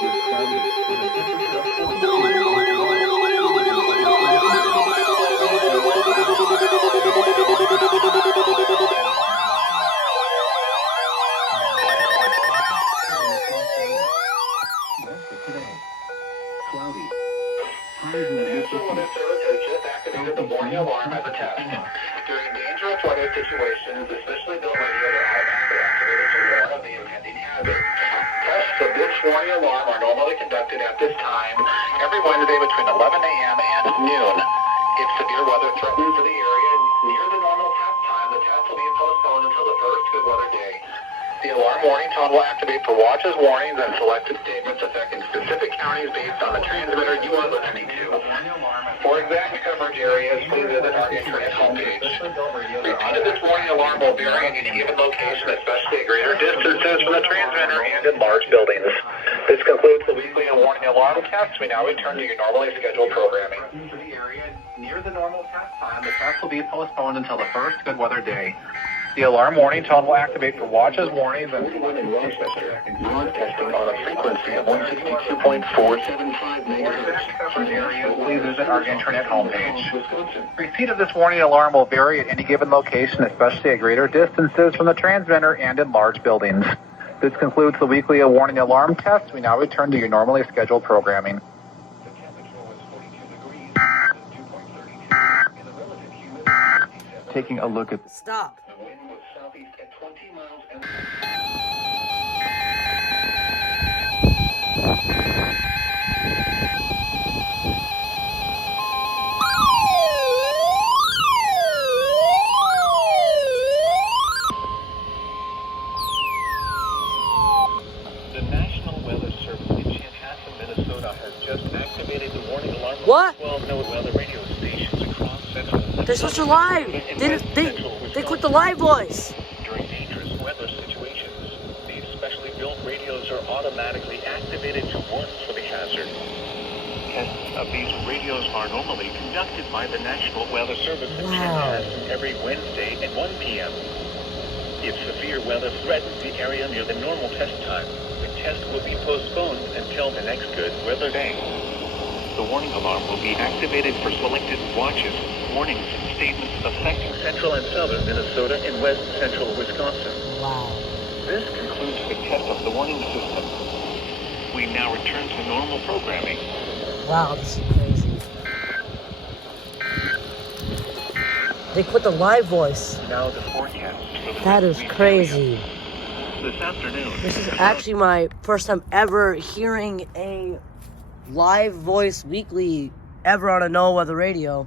National Weather Service has just activated the warning alarm as a test. During dangerous weather situations, especially built radios are automatically activated to warn of the impending hazard. Tests of this warning alarm are normally conducted at this time every Wednesday between 11 a.m. and noon. If severe weather threatens the area near the normal test time, the test will be postponed until the first good weather day. The alarm warning tone will activate for watches, warnings, and selected statements affecting specific counties based on the transmitter you are listening to. For exact coverage areas, please visit our internet homepage. Repeat of this warning alarm will vary in any given location, especially at greater distances from the transmitter and in large buildings. This concludes the weekly warning alarm test. We now return to your normally scheduled programming. For the area near the normal test time, the test will be postponed until the first good weather day. The alarm warning tone will activate for watches, warnings, and broadcasting on a frequency of 162.475 megahertz. From areas, please visit our internet homepage. Repeat of this warning alarm will vary at any given location, especially at greater distances from the transmitter and in large buildings. This concludes the weekly warning alarm test. We now return to your normally scheduled programming. The temperature was 42 degrees, 2.32 in the relative humidity. Taking a look at... Stop. Southeast at 20 miles an The National Weather Service in Chanhassen, Minnesota has just activated the warning alarm. What? 12 weather radio stations across central. They're supposed to live. They quit the live voice. During dangerous weather situations, these specially built radios are automatically activated to warn for the hazard. Tests of these radios are normally conducted by the National Weather Service in Chanhassen every Wednesday at 1 p.m. If severe weather threatens the area near the normal test time, the test will be postponed until the next good weather day. The warning alarm will be activated for selected watches, warnings, and statements affecting central and southern Minnesota and west central Wisconsin. Wow. This concludes the test of the warning system. We now return to normal programming. Wow, this is crazy. They quit the live voice. Now the forecast for the That is crazy. this afternoon. This is actually my first time ever hearing a live voice weekly ever on a NOAA Weather Radio.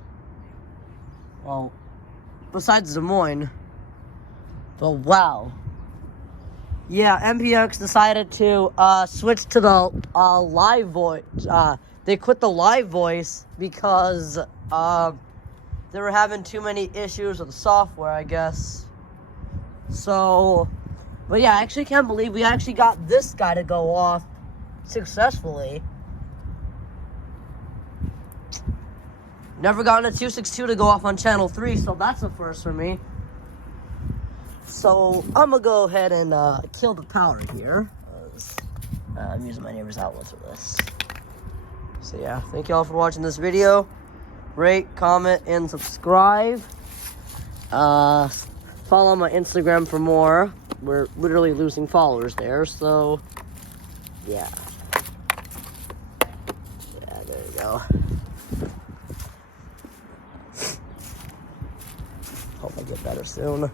Well, besides Des Moines. But wow. Yeah, MPX decided to switch to the live voice. They quit the live voice because they were having too many issues with the software, I guess. So, but yeah, I actually can't believe we actually got this guy to go off successfully. Never gotten a 262 to go off on channel 3, so that's a first for me. So I'm gonna go ahead and kill the power here. I'm using my neighbor's outlet for this. So yeah, thank you all for watching this video. Rate, comment, and subscribe. Follow my Instagram for more. We're literally losing followers there, so yeah. Yeah, there you go. Hope I get better soon.